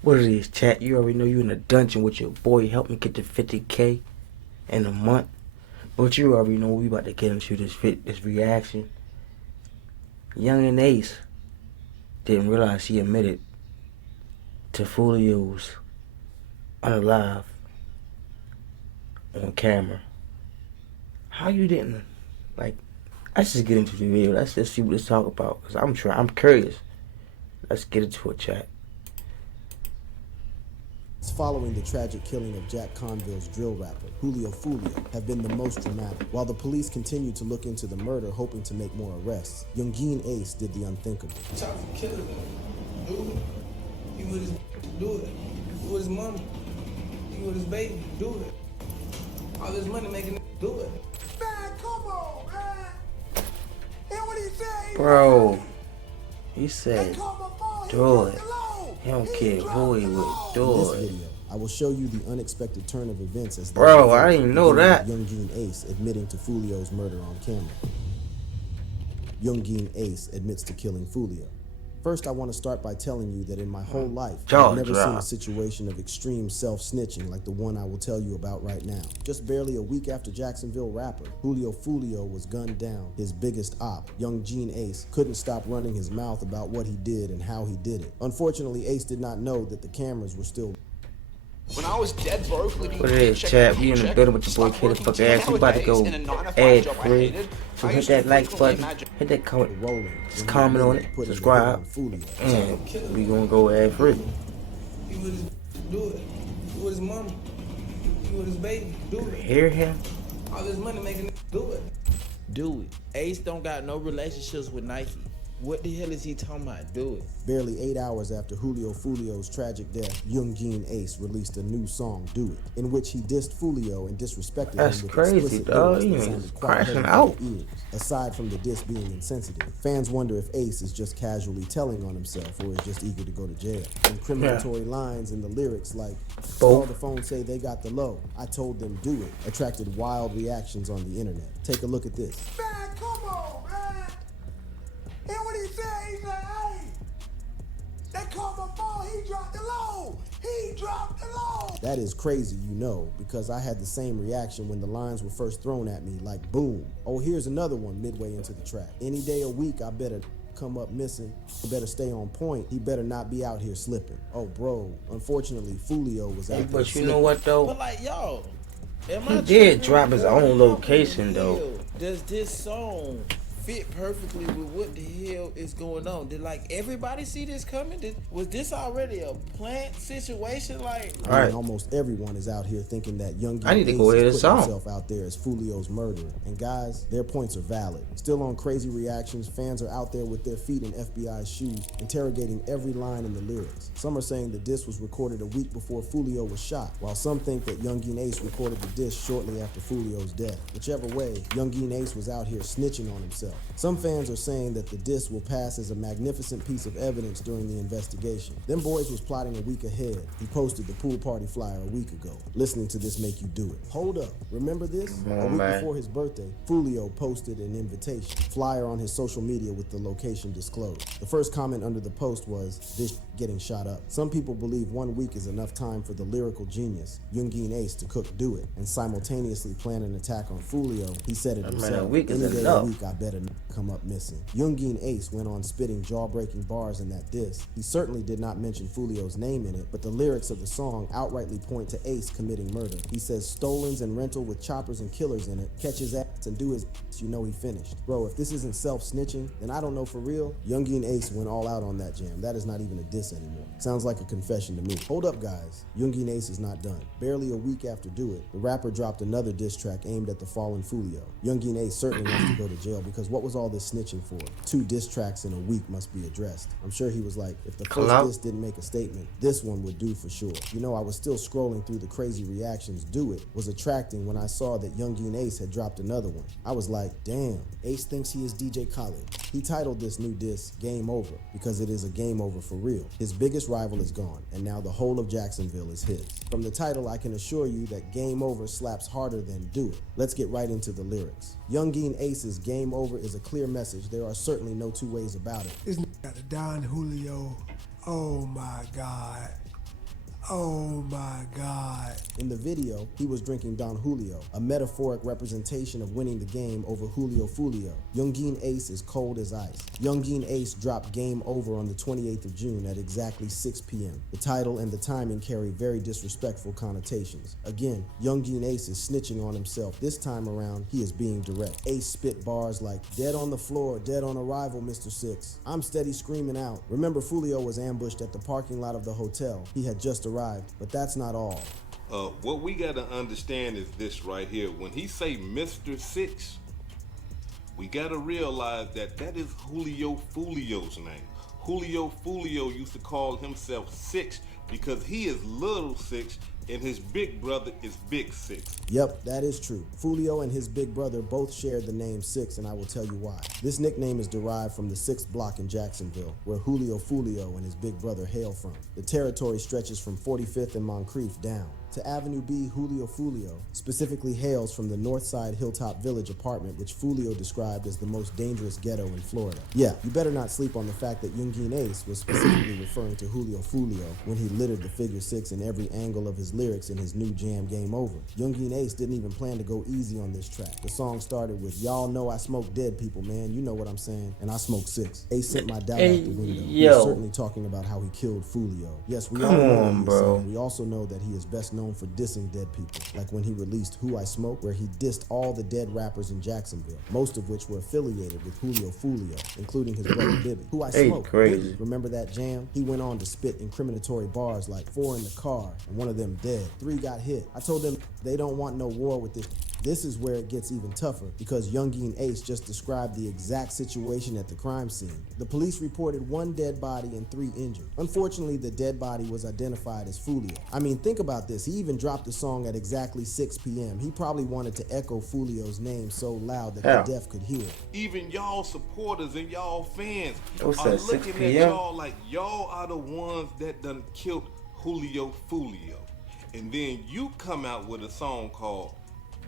What is this, chat? You already know you in a dungeon with your boy. Help me get to 50K in a month. But you already know we about to get into this reaction. Yungeen Ace didn't realize he admitted to Foolio's unalive on camera. How you didn't, like, let's just get into the video. Let's just see what it's talk about. Because I'm curious. Let's get into it, chat. Following the tragic killing of Jacksonville's drill rapper, Foolio, have been the most dramatic. While the police continue to look into the murder, hoping to make more arrests, Yungeen Ace did the unthinkable. Trying to kill him, dude. He with his do it. He with his mama. He with his baby. Do it. All this money making do it. Man, come on, man. Hear what he said? Bro, he said, do it. He don't care who he would do In this it. video, I will show you the unexpected turn of events as Bro, I didn't know that. Yungeen Ace admitting to Foolio's murder on camera. Yungeen Ace admits to killing Foolio. First, I want to start by telling you that in my whole life, I've never seen a situation of extreme self-snitching like the one I will tell you about right now. Just barely a week after Jacksonville rapper Foolio was gunned down, his biggest op, Yungeen Ace, couldn't stop running his mouth about what he did and how he did it. Unfortunately, Ace did not know that the cameras were still. When I was dead broke, What it is, chat? We in the building with your boy Kid the fuck ass. We about to go ad free. So hit that like button, hit that comment, just comment on it, subscribe, and we gonna go ad free. He with his do it. He with his mama. He with his baby. Do it. Hear him? All this money making do it. Do it. Ace don't got no relationships with Nike. What the hell is he talking about? Do it. Barely 8 hours after Foolio's tragic death, Yungeen Ace released a new song, Do It, in which he dissed Foolio and disrespected That's him with crazy, explicit dog. lyrics You that ain't sounded quite crashing heavy out. for the ears. Aside from the diss being insensitive, fans wonder if Ace is just casually telling on himself or is just eager to go to jail. Incriminatory lines in the lyrics like, "Saw the phone say they got the low, I told them do it," attracted wild reactions on the internet. Take a look at this. Man, come on, man. Hear what he said? He said, hey, they called my phone. He dropped the low. He dropped the low. That is crazy, you know, because I had the same reaction when the lines were first thrown at me, like boom. Oh, here's another one midway into the track. Any day a week, I better come up missing. I better stay on point. He better not be out here slipping. Oh, bro, unfortunately, Foolio was out there But you slipping. know what though? But like, yo, He did drop his own location though. Does this song fit perfectly with what the hell is going on? Did like everybody see this coming? Was this already a plant situation? Like, I mean, almost everyone is out here thinking that Yungeen I need to Ace go hear is this putting song. himself out there as Foolio's murderer. And guys, their points are valid. Still on crazy reactions, fans are out there with their feet in FBI's shoes, interrogating every line in the lyrics. Some are saying the diss was recorded a week before Foolio was shot, while some think that Yungeen Ace recorded the diss shortly after Foolio's death. Whichever way, Yungeen Ace was out here snitching on himself. Some fans are saying that the diss will pass as a magnificent piece of evidence during the investigation. Them boys was plotting a week ahead. He posted the pool party flyer a week ago. Listening to this make you do it. Hold up. Remember this? A week before his birthday, Foolio posted an invitation. Flyer on his social media with the location disclosed. The first comment under the post was, "This getting shot up." Some people believe 1 week is enough time for the lyrical genius, Yungeen Ace, to cook Do It and simultaneously plan an attack on Foolio. He said it himself. A week is Any day enough. a week, I better come up missing. Yungeen Ace went on spitting jaw-breaking bars in that diss. He certainly did not mention Foolio's name in it, but the lyrics of the song outrightly point to Ace committing murder. He says stolens and rental with choppers and killers in it, catch his ass and do his ass, you know he finished. Bro, if this isn't self-snitching, then I don't know for real. Yungeen Ace went all out on that jam. That is not even a diss anymore. Sounds like a confession to me. Hold up, guys. Yungeen Ace is not done. Barely a week after Do It, the rapper dropped another diss track aimed at the fallen Foolio. Yungeen Ace certainly wants to go to jail because what was all this snitching for? 2 diss tracks in a week must be addressed. I'm sure he was like, if the first diss didn't make a statement, this one would do for sure. You know, I was still scrolling through the crazy reactions Do It was attracting when I saw that Yungeen Ace had dropped another one. I was like, damn, Ace thinks he is DJ Khaled. He titled this new diss Game Over because it is a game over for real. His biggest rival is gone, and now the whole of Jacksonville is his. From the title, I can assure you that Game Over slaps harder than Do It. Let's get right into the lyrics. Yungeen Ace's Game Over is a clear message. There are certainly no two ways about it. This nigga got a Don Julio Oh my God. Oh my God. In the video, he was drinking Don Julio, a metaphoric representation of winning the game over Julio Foolio. Yungeen Ace is cold as ice. Yungeen Ace dropped Game Over on the 28th of June at exactly 6 p.m. The title and the timing carry very disrespectful connotations. Again, Yungeen Ace is snitching on himself. This time around, he is being direct. Ace spit bars like, "Dead on the floor, dead on arrival, Mr. Six." I'm steady screaming out. Remember, Foolio was ambushed at the parking lot of the hotel. He had just arrived, but that's not all. What we gotta understand is this right here. When he say Mr. Six, we gotta realize that that is Julio Foolio's name. Julio Foolio used to call himself Six because he is Little Six and his big brother is Big Six. Yep, that is true. Foolio and his big brother both shared the name Six, and I will tell you why. This nickname is derived from the 6th block in Jacksonville, where Julio Foolio and his big brother hail from. The territory stretches from 45th and Moncrief down. To Avenue B, Julio Foolio specifically hails from the Northside Hilltop Village apartment, which Foolio described as the most dangerous ghetto in Florida. Yeah, you better not sleep on the fact that Yungeen Ace was specifically referring to Julio Foolio when he littered the figure 6 in every angle of his lyrics in his new jam Game Over. Yungeen Ace didn't even plan to go easy on this track. The song started with, "Y'all know I smoke dead people, man. You know what I'm saying. And I smoke 6. Ace sent my doubt out the window. He was certainly talking about how he killed Foolio. Yes, we all know what he was saying. We also know that he is best known for dissing dead people, like when he released Who I Smoke, where he dissed all the dead rappers in Jacksonville, most of which were affiliated with Julio Foolio, including his brother Bibby. Who I Smoke, crazy. Remember that jam? He went on to spit incriminatory bars like 4 in the car and one of them dead, 3 got hit. I told them they don't want no war with this. This is where it gets even tougher because Yungeen Ace just described the exact situation at the crime scene. The police reported 1 dead body and 3 injured. Unfortunately, the dead body was identified as Foolio. I mean, think about this. He even dropped the song at exactly 6 p.m. He probably wanted to echo Foolio's name so loud that the deaf could hear it. Even y'all supporters and y'all fans What's are that, 6 looking at p.m.? y'all like y'all are the ones that done killed Julio Foolio. And then you come out with a song called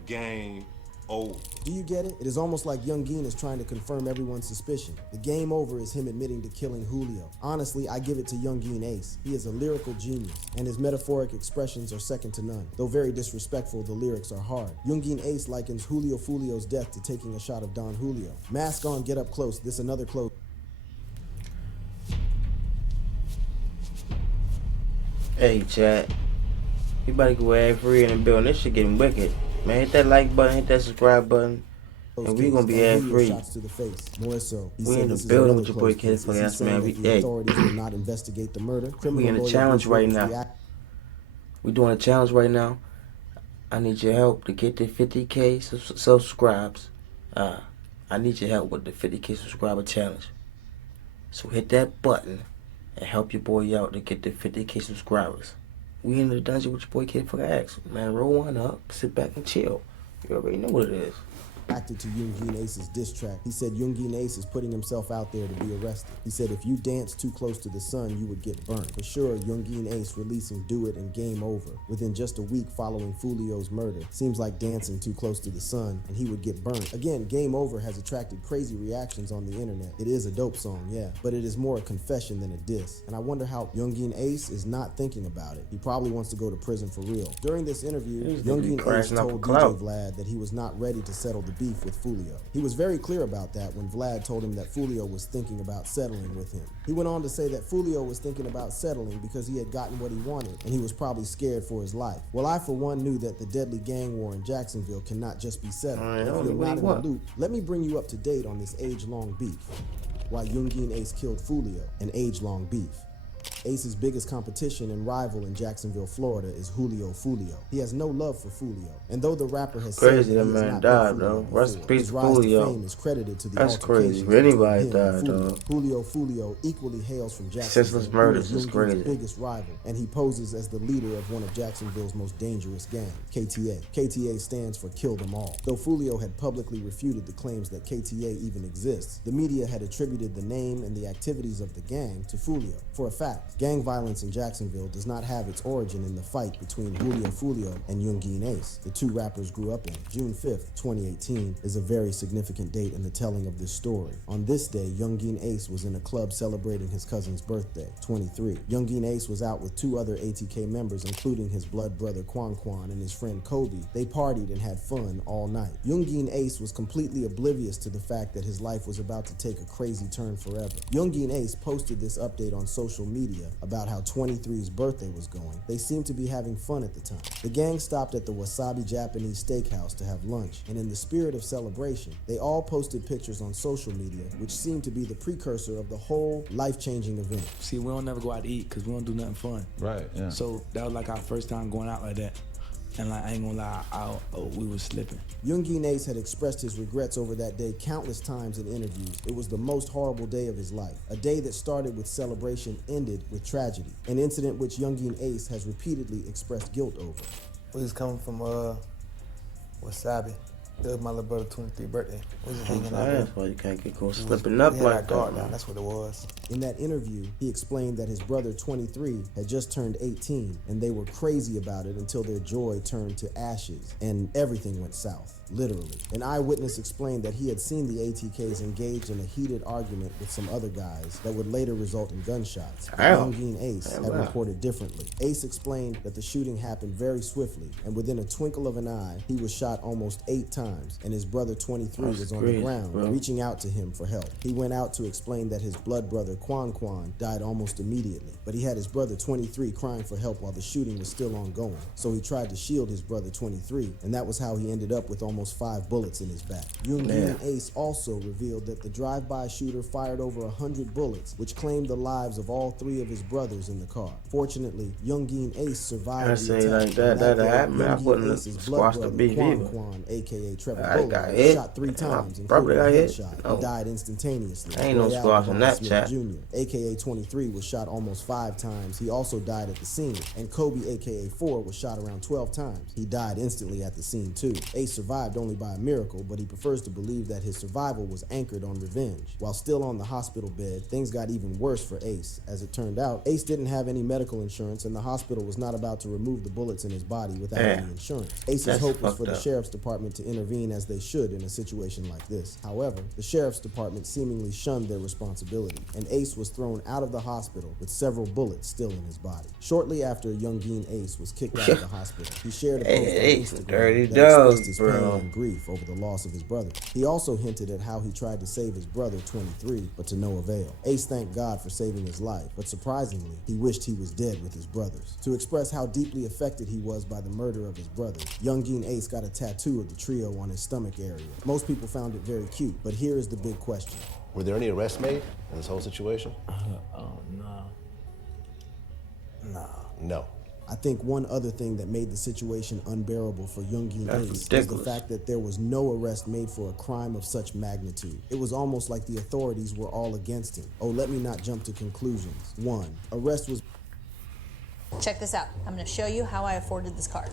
Game Over. Do you get it? It is almost like Yungeen is trying to confirm everyone's suspicion. The Game Over is him admitting to killing Julio. Honestly, I give it to Yungeen Ace. He is a lyrical genius, and his metaphoric expressions are second to none. Though very disrespectful, the lyrics are hard. Yungeen Ace likens Julio Foolio's death to taking a shot of Don Julio. Mask on, get up close. This another close. Hey, chat. You about to go ad free in the building. This shit getting wicked. Man, hit that like button, hit that subscribe button. And we gonna be ad free. Shots to the face. More so. We in the building with your boy Kid for ass man. The authorities will not investigate the murder. We in a challenge right now. We doing a challenge right now. I need your help to get to 50K subscribes. I need your help with the 50K subscriber challenge. So hit that button and help your boy out to get to 50K subscribers. We in the dungeon with your boy Kid for Axe. Man, roll one up, sit back and chill. You already know what it is. Acted to Yungeen Ace's diss track. He said Yungeen Ace is putting himself out there to be arrested. He said if you dance too close to the sun, you would get burnt. For sure, Yungeen Ace releasing Do It and Game Over within just a week following Foolio's murder seems like dancing too close to the sun and he would get burnt. Again, Game Over has attracted crazy reactions on the internet. It is a dope song, yeah, but it is more a confession than a diss. And I wonder how Yungeen Ace is not thinking about it. He probably wants to go to prison for real. During this interview, Yungeen Ace told DJ Vlad that he was not ready to settle the beef with Foolio. He was very clear about that when Vlad told him that Foolio was thinking about settling with him. He went on to say that Foolio was thinking about settling because he had gotten what he wanted and he was probably scared for his life. Well, I for one knew that the deadly gang war in Jacksonville cannot just be settled. If you're not in the loop, let me bring you up to date on this age-long beef. Why Yungeen Ace killed Foolio, an age-long beef. Ace's biggest competition and rival in Jacksonville, Florida is Julio Foolio. He has no love for Foolio, and though the rapper has said that he has not died, bro. Rest in peace, his rise to fame is credited to the That's crazy. Anybody died, dog. Julio Foolio equally hails from Jacksonville. Senseless murders is crazy. Biggest rival, and he poses as the leader of one of Jacksonville's most dangerous gangs, KTA. KTA stands for Kill Them All. Though Foolio had publicly refuted the claims that KTA even exists, the media had attributed the name and the activities of the gang to Foolio. For a fact, Gang violence in Jacksonville does not have its origin in the fight between Foolio and Yungeen Ace, the two rappers grew up in. June 5th, 2018 is a very significant date in the telling of this story. On this day, Yungeen Ace was in a club celebrating his cousin's birthday, 23. Yungeen Ace was out with two other ATK members, including his blood brother Quan and his friend Kobe. They partied and had fun all night. Yungeen Ace was completely oblivious to the fact that his life was about to take a crazy turn forever. Yungeen Ace posted this update on social media about how 23's birthday was going. They seemed to be having fun at the time. The gang stopped at the Wasabi Japanese Steakhouse to have lunch, and in the spirit of celebration, they all posted pictures on social media, which seemed to be the precursor of the whole life-changing event. See, we don't never go out to eat because we don't do nothing fun. Right, yeah. So that was like our first time going out like that. And like, I ain't gonna lie, we was slipping. Yungeen Ace had expressed his regrets over that day countless times in interviews. It was the most horrible day of his life. A day that started with celebration ended with tragedy. An incident which Yungeen Ace has repeatedly expressed guilt over. We was coming from Wasabi. It was my little brother's 23th birthday. We was hanging out there. That's why you can't get caught slipping up like that. Down. That's what it was. In that interview, he explained that his brother 23 had just turned 18 and they were crazy about it until their joy turned to ashes and everything went south. Literally. An eyewitness explained that he had seen the ATKs engaged in a heated argument with some other guys that would later result in gunshots. Yungeen Ace had reported differently. Ace explained that the shooting happened very swiftly, and within a twinkle of an eye, he was shot almost 8 times, and his brother 23 was on the ground, reaching out to him for help. He went out to explain that his blood brother Quan died almost immediately, but he had his brother 23 crying for help while the shooting was still ongoing, so he tried to shield his brother 23, and that was how he ended up with almost 5 bullets in his back. Yungeen Ace also revealed that the drive-by shooter fired over 100 bullets, which claimed the lives of all 3 of his brothers in the car. Fortunately, Yungeen Ace survived the attack. That happened. I wouldn't squash the beef either. Quan, aka Trevor I got Bullock, hit. shot 3 times, Probably got hit. He died instantaneously. Ain't no squashing that chat. Jr., aka 23, was shot almost 5 times. He also died at the scene. And Kobe, aka 4, was shot around 12 times. He died instantly at the scene too. Ace survived only by a miracle, but he prefers to believe that his survival was anchored on revenge. While still on the hospital bed, things got even worse for Ace. As it turned out, Ace didn't have any medical insurance, and the hospital was not about to remove the bullets in his body without any insurance. Ace's hope was for the sheriff's department to intervene as they should in a situation like this. However, the sheriff's department seemingly shunned their responsibility, and Ace was thrown out of the hospital with several bullets still in his body. Shortly after Yungeen Ace was kicked out of the hospital, he shared a post on Instagram that expressed his pain and grief over the loss of his brother. He also hinted at how he tried to save his brother 23, but to no avail. Ace thanked God for saving his life, but surprisingly, he wished he was dead with his brothers. To express how deeply affected he was by the murder of his brothers, Yungeen Ace got a tattoo of the trio on his stomach area. Most people found it very cute, but here is the big question. Were there any arrests made in this whole situation? No. I think one other thing that made the situation unbearable for Yungeen Ace is the fact that there was no arrest made for a crime of such magnitude. It was almost like the authorities were all against him. Oh, let me not jump to conclusions. 1. Arrest was... Check this out. I'm going to show you how I afforded this car.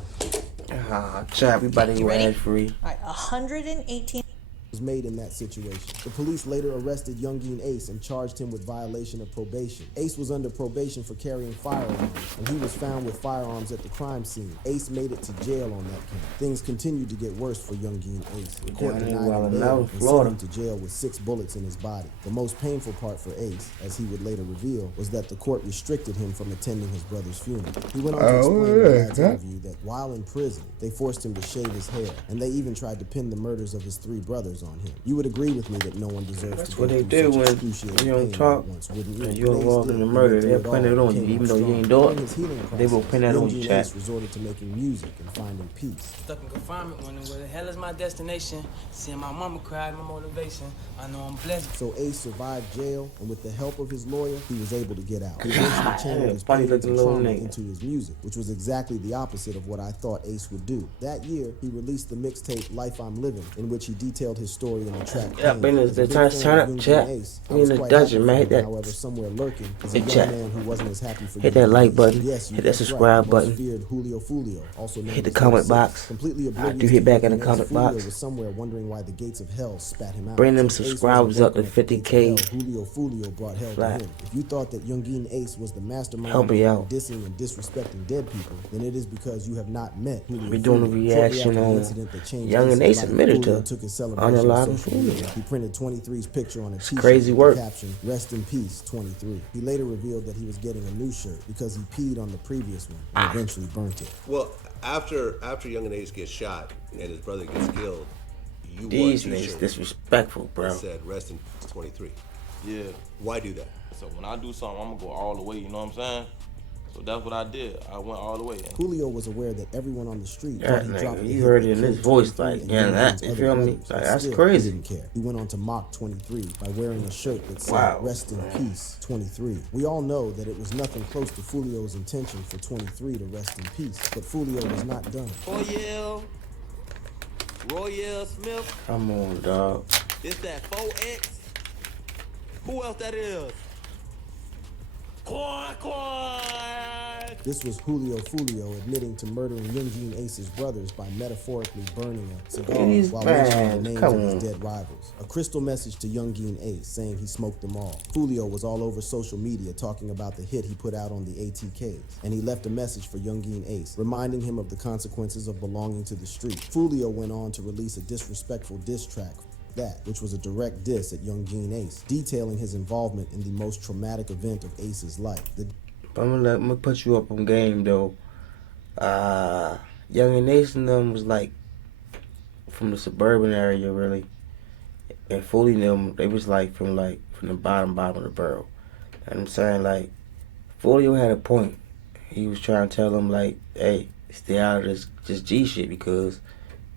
Chat, we about to go ad free. All right, 118 was made in that situation. The police later arrested Yungeen Ace and charged him with violation of probation. Ace was under probation for carrying firearms, and he was found with firearms at the crime scene. Ace made it to jail on that count. Things continued to get worse for Yungeen Ace. The court denied him bail and sent him to jail with 6 bullets in his body. The most painful part for Ace, as he would later reveal, was that the court restricted him from attending his brother's funeral. He went on to explain in the lad's interview that while in prison, they forced him to shave his hair, and they even tried to pin the murders of his 3 brothers on him. You would agree with me that no one deserves to go through such excruciating pain don't talk once, wouldn't you? and you're involved in the murder, they'll pin it on you. Even though you ain't do it, they will pin that on you, chat. Ace resorted to making music and finding peace. Stuck in confinement, wondering where the hell is my destination. Seeing my mama cry, my motivation. I know I'm blessed. So Ace survived jail, and with the help of his lawyer, he was able to get out. He eventually channeled his pain and trauma into his music, which was exactly the opposite of what I thought Ace would do. That year, he released the mixtape Life I'm Living, in which he detailed his story in the track. Yep, in the time to turn up, chat. We in the dungeon, man. Hit that. However, somewhere lurking is Hey, a young chat. man who wasn't as happy for Hit that Yungeen like Ace. button. Yes, Hit that subscribe button. Feared Foolio, also known Hit the as comment 06. box. Completely I oblivious do hit to back in the Yungeen Ace, comment Foolio box. was somewhere wondering why the gates of hell spat him out. Bring them Since Ace subscribers wasn't up to working at the gates of 50K. hell, Foolio brought hell Flat. to him. If you thought that Yungeen Ace was the mastermind Help me behind out. dissing and disrespecting dead people, then it is because you have not met Foolio. We doing a Shortly reaction after the on incident that changed Young and Ace Ace's life, admitted Foolio to took his celebration unaliving to social media. Foolio. He printed 23's picture on a t-shirt crazy with work. the caption, "Rest in peace, 23." He later revealed that he was getting a new shirt because he peed on the previous one and eventually burnt it. Well, after Yungeen Ace gets shot and his brother gets killed, you These wore a niggas t-shirt disrespectful, bro. that said "Rest in 23." Yeah. Why do that? So when I do something, I'm gonna go all the way, you know what I'm saying? So that's what I did. I went all the way. Julio was aware that everyone on the street That thought he dropped nigga, the you hit heard that it in his killed voice, 23 like, and yeah, Yungeen's that, you other feel me? brothers, Like, but that's still, crazy. He didn't care. He went on to mock 23 by wearing a shirt that said, Wow. "Rest in peace, 23." We all know that it was nothing close to Fulio's intention for 23 to rest in peace, but Foolio was not done. Royale Smith. Come on, dog. This that 4X. Who else that is? This was Foolio admitting to murdering Yungeen Ace's brothers by metaphorically burning a cigar He's while bad. mentioning the names Come of his on. dead rivals. A crystal message to Yungeen Ace saying he smoked them all. Foolio was all over social media talking about the hit he put out on the ATKs, and he left a message for Yungeen Ace, reminding him of the consequences of belonging to the street. Foolio went on to release a disrespectful diss track, That, which was a direct diss at Yungeen Ace, detailing his involvement in the most traumatic event of Ace's life. I'm gonna put you up on game though. Young and Ace and them was like from the suburban area really, and Foolio and them they was like from the bottom of the borough. And I'm saying like Foolio had a point. He was trying to tell them like, hey, stay out of this G shit because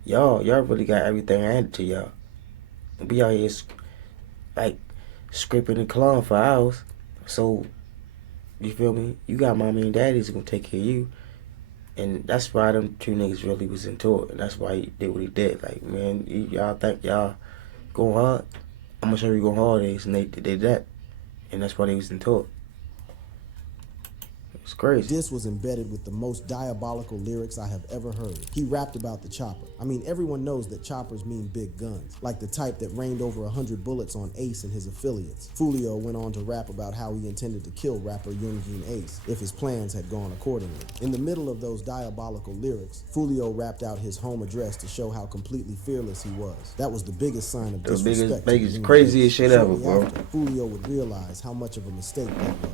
y'all really got everything handed to y'all. We out here like scraping and clawing for ours. So you feel me? You got mommy and daddy's gonna take care of you. And that's why them two niggas really was into it. And that's why he did what he did. Like, man, y'all think y'all going hard? I'm gonna show you going hard is. And they did that. And that's why they was into it. It's crazy. This was embedded with the most diabolical lyrics I have ever heard. He rapped about the chopper. I mean, everyone knows that choppers mean big guns, like the type that rained over 100 bullets on Ace and his affiliates. Foolio went on to rap about how he intended to kill rapper Yungeen Ace if his plans had gone accordingly. In the middle of those diabolical lyrics, Foolio rapped out his home address to show how completely fearless he was. That was the biggest sign of disrespect. The biggest craziest shit ever, bro. Foolio would realize how much of a mistake that was.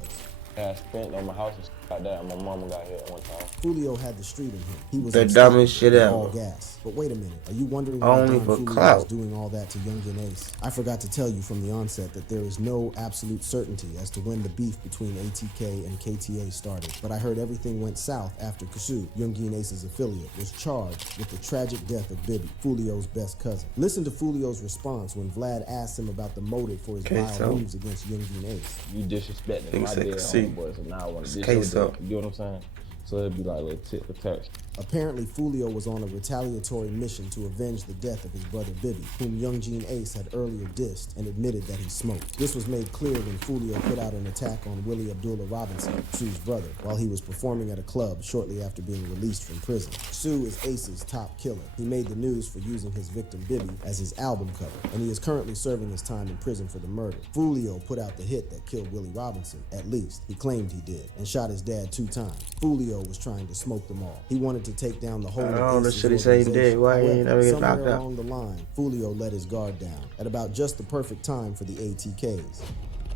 I spent on my house and like that, and my mama got hit one time. Foolio had the street in him. He was the dumbest shit ever. All gas. But wait a minute, are you wondering why Only for Foolio clout was doing all that to Yungeen Ace? I forgot to tell you from the onset that there is no absolute certainty as to when the beef between ATK and KTA started. But I heard everything went south after Kasu, Yungeen Ace's affiliate, was charged with the tragic death of Bibi, Foolio's best cousin. Listen to Foolio's response when Vlad asked him about the motive for his vile moves against Yungeen Ace. You disrespecting my dead homeboy, so now I want to diss your dead. You know what I'm saying? So it'd be like a little tit for tat. Apparently, Foolio was on a retaliatory mission to avenge the death of his brother Bibi, whom Yungeen Ace had earlier dissed and admitted that he smoked. This was made clear when Foolio put out an attack on Willie Abdullah Robinson, Sue's brother, while he was performing at a club shortly after being released from prison. Sue is Ace's top killer. He made the news for using his victim Bibi as his album cover, and he is currently serving his time in prison for the murder. Foolio put out the hit that killed Willie Robinson, at least. He claimed he did, and shot his dad 2 times. Foolio was trying to smoke them all. He wanted to take down the whole of the Ace's shit he say he did. organization. Why he ain't never get Somewhere knocked out? along the line, Foolio let his guard down at about just the perfect time for the ATKs.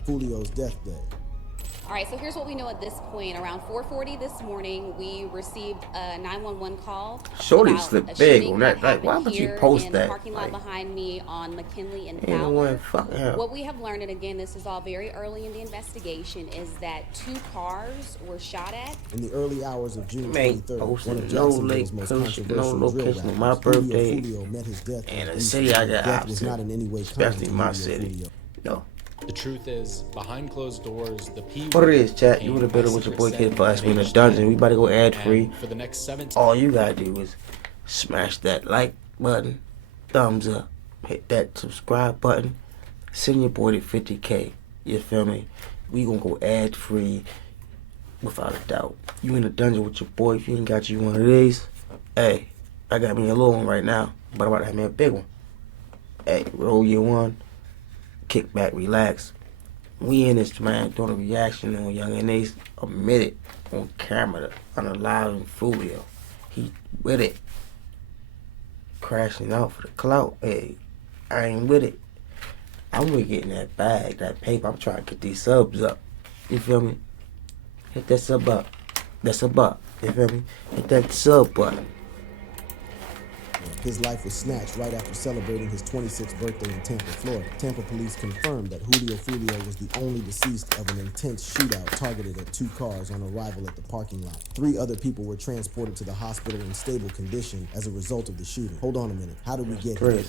Foolio's death day. All right, so here's what we know at this point. Around 4:40 this morning, we received a 911 call. Shorty about slipped a big shooting on that. Like, why would you here post in that? the parking lot Like, behind me on McKinley and ain't no Fowler. way, fuck hell. What we have learned, and again, this is all very early in the investigation, is that 2 cars were shot at. In the early hours of June Man, 23rd, posting one of no Jacksonville's most location, no controversial drill location on my rappers, birthday. Foolio met his death And in the city I got death was opposite, not in any way especially common my to city. Foolio. No. The truth is, behind closed doors, the P What it is, chat? You would have been with your boy Kid for us. We in a dungeon. We about to go ad free. For the next 17 All you gotta do is smash that like button, thumbs up, hit that subscribe button. Send your boy to 50K. You feel me? We gonna go ad free, without a doubt. You in the dungeon with your boy. If you ain't got you one of these, hey, I got me a little one right now, but I'm about to have me a big one. Hey, roll your one, kick back, relax. We in this, man, doing a reaction on Yungeen Ace admitted on camera, unalive Foolio. He with it. Crashing out for the clout. Hey, I ain't with it. I'm with getting that bag, that paper. I'm trying to get these subs up. You feel me? Hit that sub up. That's a buck. You feel me? Hit that sub button. His life was snatched right after celebrating his 26th birthday in Tampa, Florida. Tampa police confirmed that Julio Foolio was the only deceased of an intense shootout targeted at 2 cars on arrival at the parking lot. 3 other people were transported to the hospital in stable condition as a result of the shooting. Hold on a minute. How did we get here?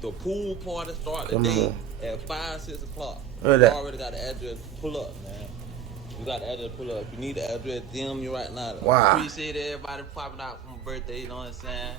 The pool party started today at 5, 6 o'clock. You already got the address. Pull up, man. You got the address. Pull up. If you need the address, DM me right now. Wow. Appreciate everybody popping out for my birthday. You know what I'm saying?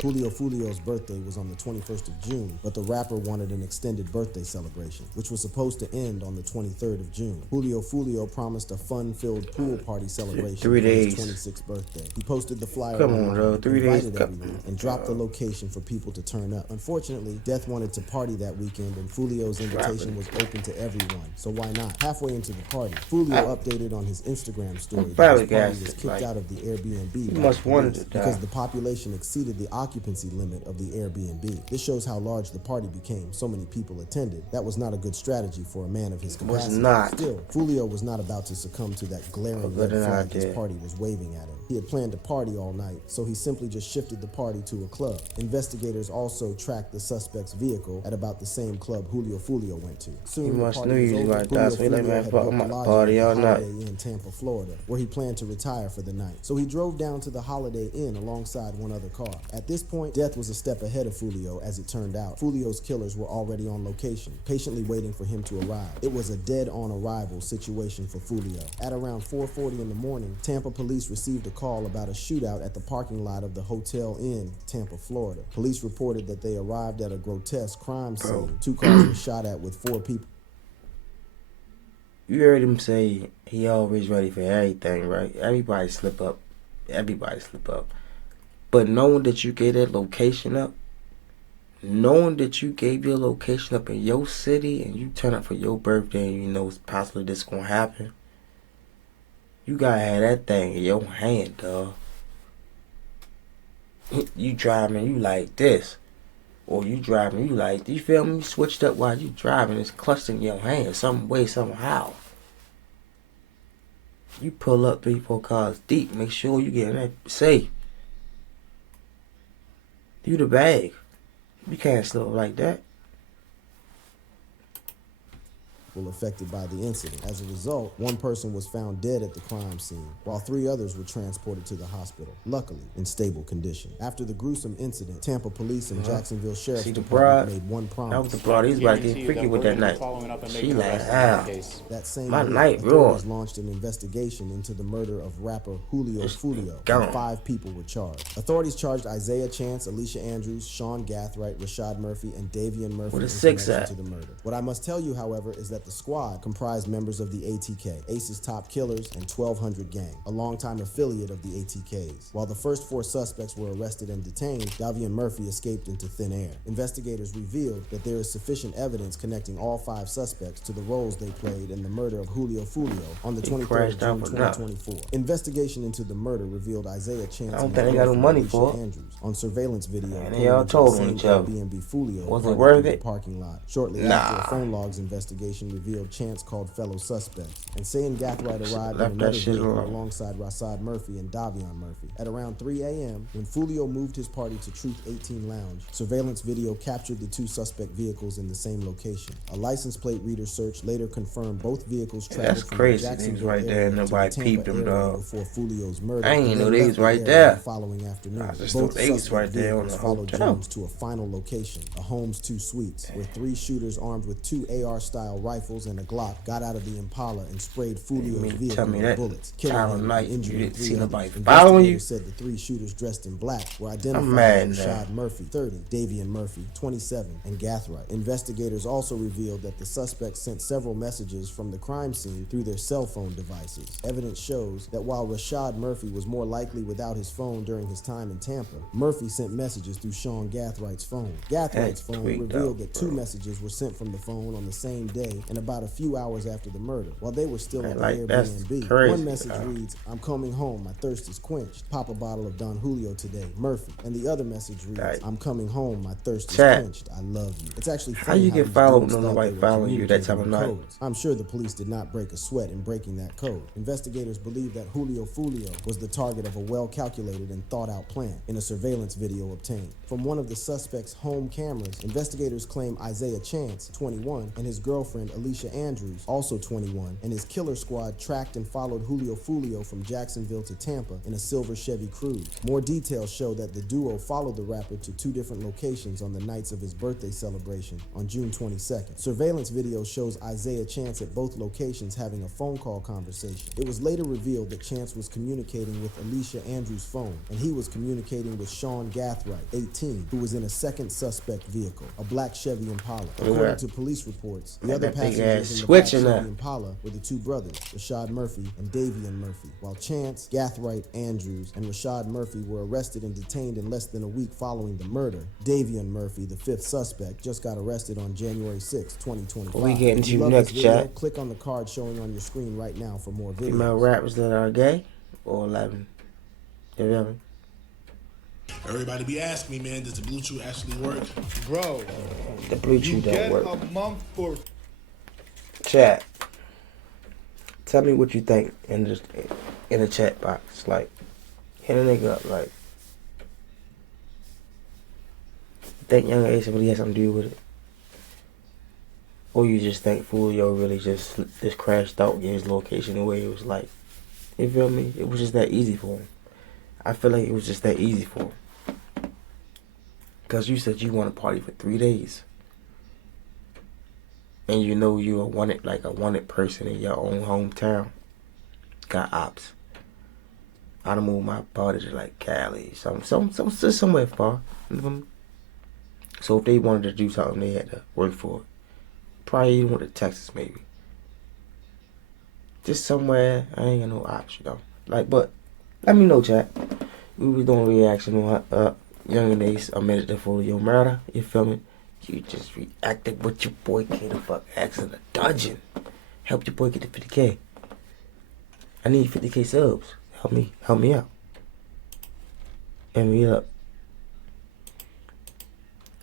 Julio Foolio's birthday was on the 21st of June, but the rapper wanted an extended birthday celebration, which was supposed to end on the 23rd of June. Julio Foolio promised a fun-filled pool party celebration 3 for his days. 26th birthday. He posted the flyer Bro. 3 days. invited everyone, and dropped the location for people to turn up. Unfortunately, Death wanted to party that weekend, and Foolio's invitation was open to everyone, so why not? Halfway into the party, Foolio updated on his Instagram story that his party was kicked out of the Airbnb by the police because the population exceeded the occupancy limit of the Airbnb. This shows how large the party became. So many people attended. That was not a good strategy for a man of his capacity. Still, Foolio was not about to succumb to that glaring red flag his party was waving at him. He had planned to party all night, so he simply just shifted the party to a club. Investigators also tracked the suspect's vehicle at about the same club Julio Foolio went to. Soon, the party was over. Julio Foolio had booked a lodging at the Holiday Inn, Tampa, Florida, where he planned to retire for the night. So he drove down to the Holiday Inn alongside one other car. At this point, Death was a step ahead of Foolio. As it turned out, Foolio's killers were already on location, patiently waiting for him to arrive. It was a dead-on arrival situation for Foolio. At around 4:40 in the morning, Tampa police received a call about a shootout at the parking lot of the Hotel Inn, Tampa, Florida. Police reported that they arrived at a grotesque crime scene. 2 cars were shot at with 4 people. You heard him say he always ready for everything, right? Everybody slip up. Everybody slip up. But knowing that you gave that location up, knowing that you gave your location up in your city and you turn up for your birthday and you know it's possibly this gonna happen, you gotta have that thing in your hand, dog. You driving, you like this. Or you driving, you like, you feel me? You switched up while you driving, it's clutched in your hand some way, somehow. You pull up 3, 4 cars deep, make sure you get in that safe. You the bag. You can't slip like that. Affected by the incident. As a result, 1 person was found dead at the crime scene, while 3 others were transported to the hospital, luckily in stable condition. After the gruesome incident, Tampa police and Jacksonville Sheriff's Department made one promise. That was the broad. He's about to get freaky with that night. She like, that same my night, night, authorities launched an investigation into the murder of rapper Julio Foolio, and 5 people were charged. Authorities charged Isaiah Chance, Alicia Andrews, Sean Gathright, Rashad Murphy, and Davian Murphy in connection to the murder. What I must tell you, however, is that the squad comprised members of the ATK, Ace's Top Killers, and 1200 Gang, a longtime affiliate of the ATKs. While the first 4 suspects were arrested and detained, Davian Murphy escaped into thin air. Investigators revealed that there is sufficient evidence connecting all 5 suspects to the roles they played in the murder of Julio Foolio on the 23rd of June 2024. Investigation into the murder revealed Isaiah Chance I don't think they got no money for it. Andrews on surveillance video. And they all told on each other. Airbnb Foolio was it worth it? Parking lot. Shortly after, a phone logs investigation revealed Chance called fellow suspects, and Sayin Gathright arrived in another vehicle alongside Rashad Murphy and Davion Murphy. At around 3 a.m., when Foolio moved his party to Truth 18 Lounge, surveillance video captured the 2 suspect vehicles in the same location. A license plate reader search later confirmed both vehicles traveled from the Jacksonville right there, and nobody peeped them, dog. Before Foolio's murder. I ain't know they was right there. The following afternoon, I just thought they was right there on the followed hotel. Jones to a final location, a Homes 2 Suites, where 3 shooters armed with 2 AR-style rifles rifles and a Glock got out of the Impala and sprayed Foolio's vehicle with that bullets, killing him and injuring 3 others. following you? Investigators said the 3 shooters dressed in black were identified mad as now. Rashad Murphy, 30, Davian Murphy, 27, and Gathright. Investigators also revealed that the suspects sent several messages from the crime scene through their cell phone devices. Evidence shows that while Rashad Murphy was more likely without his phone during his time in Tampa, Murphy sent messages through Sean Gathright's phone. Gathright's phone revealed that 2 messages were sent from the phone on the same day and about a few hours after the murder, while they were still at the Airbnb. One message reads, "I'm coming home, my thirst is quenched. Pop a bottle of Don Julio today, Murphy." And the other message reads, "I'm coming home, my thirst is quenched. I love you." It's actually funny how you get followed no nobody following following you that time of night? codes. I'm sure the police did not break a sweat in breaking that code. Investigators believe that Julio Foolio was the target of a well-calculated and thought-out plan in a surveillance video obtained. From one of the suspect's home cameras, investigators claim Isaiah Chance, 21, and his girlfriend Alicia Andrews, also 21, and his killer squad tracked and followed Julio Foolio from Jacksonville to Tampa in a silver Chevy Cruze. More details show that the duo followed the rapper to 2 different locations on the nights of his birthday celebration on June 22nd. Surveillance video shows Isaiah Chance at both locations having a phone call conversation. It was later revealed that Chance was communicating with Alicia Andrews' phone, and he was communicating with Sean Gathright, 18, who was in a second suspect vehicle, a black Chevy Impala. According to police reports, the other passengers in the black Chevy Impala were the 2 brothers, Rashad Murphy and Davian Murphy, while Chance, Gathright, Andrews, and Rashad Murphy were arrested and detained in less than a week following the murder. Davian Murphy, the 5th suspect, just got arrested on January 6, 2025. We getting to you next, chat. Click on the card showing on your screen right now for more videos. Female rappers that are gay or 11. You feel me? Everybody be asking me, man, does the Bluetooth actually work? Bro, the Bluetooth don't work. A month for chat. Tell me what you think in the chat box. Like, hit a nigga up. Like, think Young Ace really has something to do with it, or you just think Foolio really just crashed out, gave his location away. It was like, you feel me? It was just that easy for him. I feel like it was just that easy for him. Because you said you want to party for 3 days. And you know you're a wanted person in your own hometown. Got ops. I done moved my party to like Cali, somewhere far. So if they wanted to do something, they had to work for it. Probably even went to Texas, maybe. Just somewhere, I ain't got no ops, you know. Like, but let me know, chat. We was doing a reaction on Yungeen Ace, a minute to Foolio murder. You feel me? You just reacted with your boy K the fuck X in the dungeon. Help your boy get to 50K. I need 50K subs. Help me out. And we up.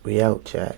We out, chat.